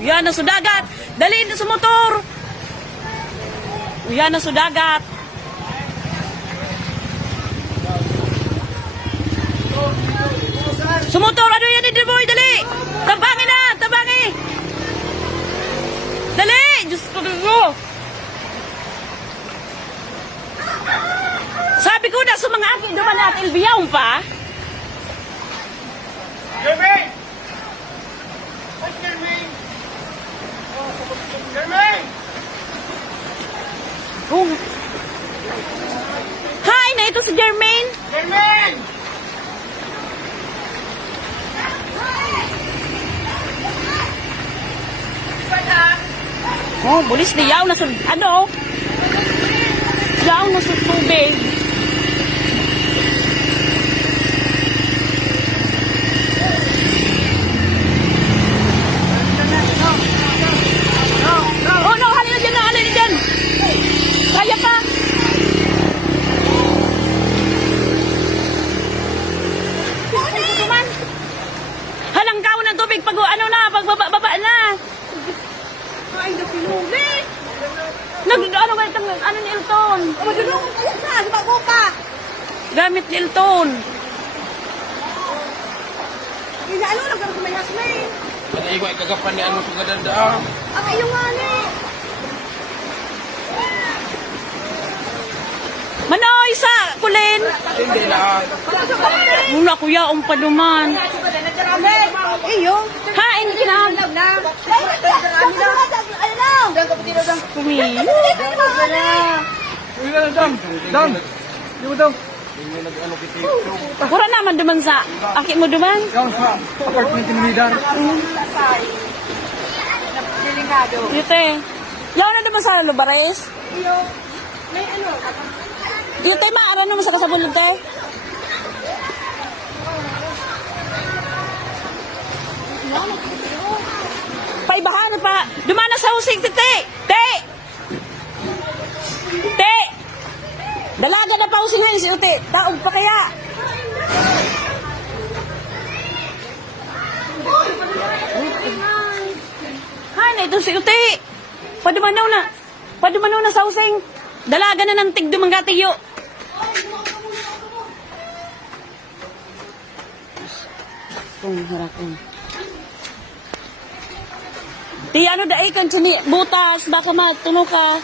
Yan na sudagat. Dali na sa motor. Yan na sudagat. Sumutor, ano yan ni boy, dali. Tabangi na, tabangi. Dali, Diyos ko dugo. Sabi ko na sa mga akin, duman na at ilbiyaw pa. Jermaine! What's Jermaine? Jermaine! Oh. Hi, na ito si Jermaine. Jermaine! Oh, bulis na yaw na sa, ano? Yaw na sa tubig. Oh no, halina dyan na, halina dyan. Kaya pa. Halanggaw ng tubig pag ano na, pagbaba na. Ay, nasinuli. Ano ba itong, ano ni Elton? Madulong kayo sa bago pa. Gamit ni Elton. Inaano lang karon sa may hasmin. Ano iwa kagapan ni ano sa gadandaan? Ang iyo nga ni. Manoy sa kulin. Hindi lang. Muna kuya, paduman. Iyo. Ha, hindi kinahal. Ano lang? Kumi. Uy na dam. Dam. Di mo daw. Hindi nag-ano kita. Pura naman duman sa. Aki mo duman. Ikaw sa apartment ni Midar. Delikado. Yute. Yaw na duman sa Lubares. Iyo. May ano? Yute, maara naman sa kasabulod te. Paibahan pa. Dumana sa usig, te. Te. Te. Dalaga na pa using si Ute. Taog pa kaya. Hay, na ito si Ute. Padumanaw na. Padumanaw na sa using. Dalaga na ng tigdumang gatiyo. Kung harakon. Di ano dai kan chini butas baka matuno ka.